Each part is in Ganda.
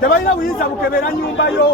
Tebaina buyinza bukebera nyumba yo.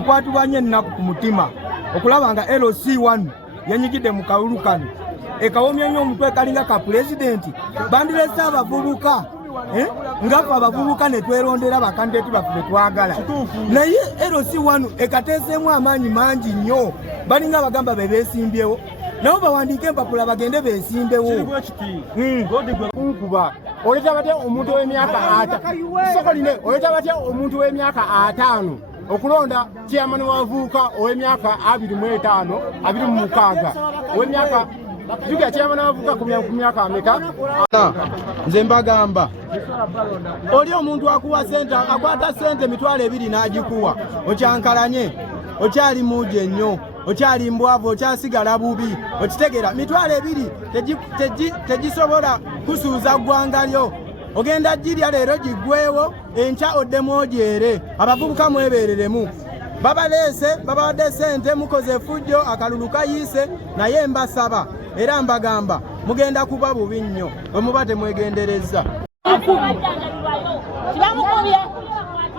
Nkwatubanye ennaku ku mutima okulaba nga LC1 yenyigidde mu kawulukano ekawomya nnyo omutwe kalinga ka pulezidenti bandirese abavubuka ngafa abavubuka ne twerondera bakandideti baffe be twagala naye LC1 ekateeseemu amaanyi mangi nnyo balinga abagamba be beesimbyewo nabo bawandiike empapula bagende beesimbewo nkuba oleta batya omuntu w'emyaka sokoline oleta batya omuntu w'emyaka 5 okulonda chairman wavuka ow'emyaka 25 26 ow'emyaka Juga chairman wavuka ku myaka ameka nze mbagamba oli omuntu akuwa sente akwata sente mitwalo 2 n'agikuwa okyankalanye okyali muje nnyo okyali mbwavu okyasigala bubi okitegera mitwalo 2 tegisobola kusuuza ggwanga lyo ogenda jirya leero gigwewo enkya oddemu ogyere abavubuka mwebereremu babaleese babawadde sente mukoze effujjo akalulu kayise naye mbasaba era mbagamba mugenda kuba bubi nnyo bwe muba temwegendereza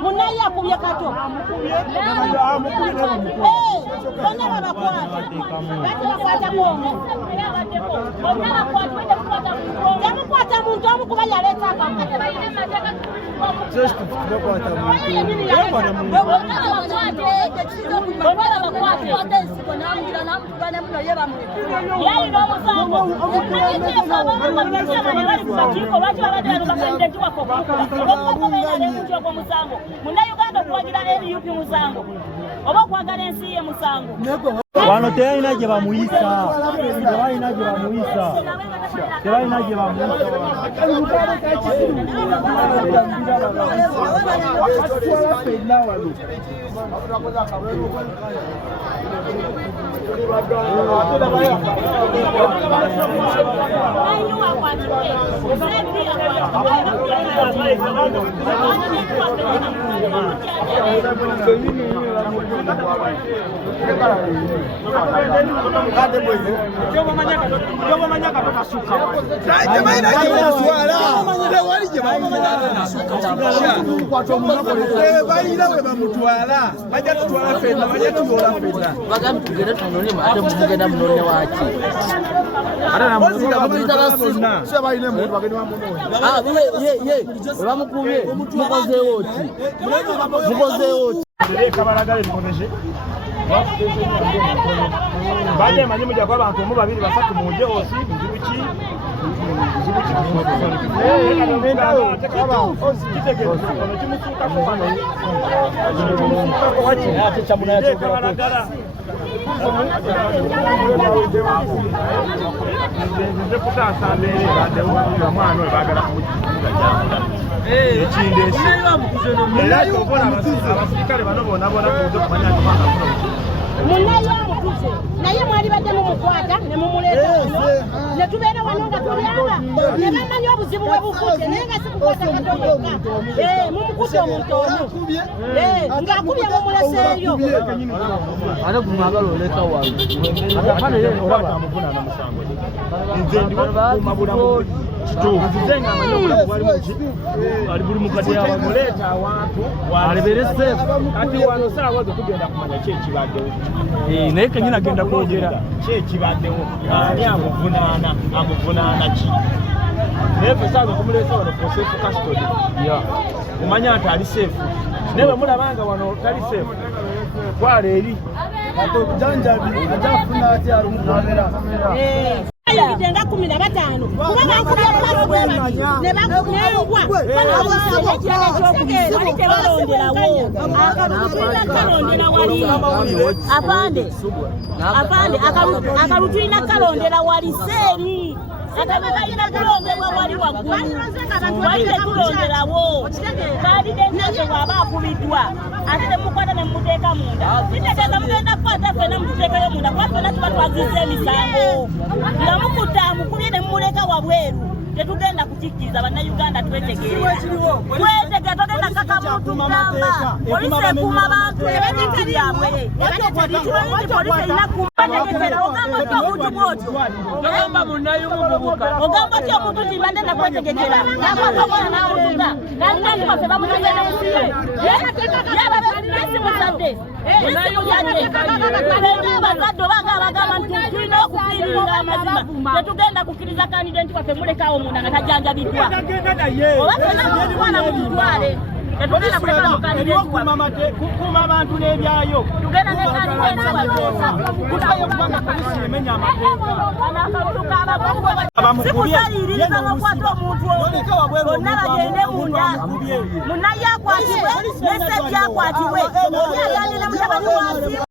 Munai akubye kato. Bonna babakwata. Bakwata mwomo. Yamukwata muntu omu kuba yaleeta akamu. Munda Uganda okuwagira NUP musango oba okwagala ensi ye musango. Wano teyalina gye bamuyisa. Tewalina gye bamuyisa. Tewalina gye bamuyisa. Baada manyi mujja kwa bantu mu babiri basatu muje osi nzibuki Munaye naye mwali badde mumukwata ne mumuleeta ne tubeera wano nga tulyanga ne bamanyi obuzibu bwe bukute naye nga sikukwata katoneka mumukutte omuntu omu ng'akubye mumuleseeyo ate gumwagala oleka wange nze ndikuuma bulamu kituufu nze nga amanyi obulamu bwali muki ali buli mukadde yabamuleeta awantu alebere seefu kati wano saawa zo tugenda kumanya ki ekibaddewo naye kenyini agenda kwogera ki ekibaddewo ani amuvunaana ki naye fe saawa tumuleeta wano for safe custody omanya nti ali seefu naye bwe mulabanga wano tali seefu twala eri obujanjabi ajafuna ati ali mukamera nga 15 kuba bakubya pasi bwebati ne bakunengwa kalondera wali apande akalutulina kalondera wali seeri akakalina kalondebwa wali waggulu wali tekulonderawo kali dennaze bw'aba akubiddwa ate temukwata ne mumuteeka munda kitegeeza mugenda kukwata ffena mututeekayo munda kuba ffena tuba twazizza emisango nga mukutta amukubye ne mumuleka wabweru tetugenda kukikkiriza bannayuganda twetegerera togenda kaka muntu mugamba polisi ekuuma bantu ebintu byabwe polisi erina kubategekera ogamba ti omuntu bwotyo ogamba munnayumububuka ogamba ti omuntu timbadde nakwetegekera nakwata omwana n'amutuga nalinazi baffe bamutugenda musiye yababesi muzadde bazadde obanga abagamba nti tulina okufiirira amazima tetugenda kukkiriza kandidenti waffe mulekawo munda nga tajanjabiddwa oba fena mukwana mututwale tetugenda kuleka mukandidenti waffe kukuuma abantu n'ebyayo tugenda nekandidenti waffe sikusaliririza bakwata omuntu omu bonna bagende munda munnaye akwatibwe nesejja akwatibwe oli ayandira mutabani wansi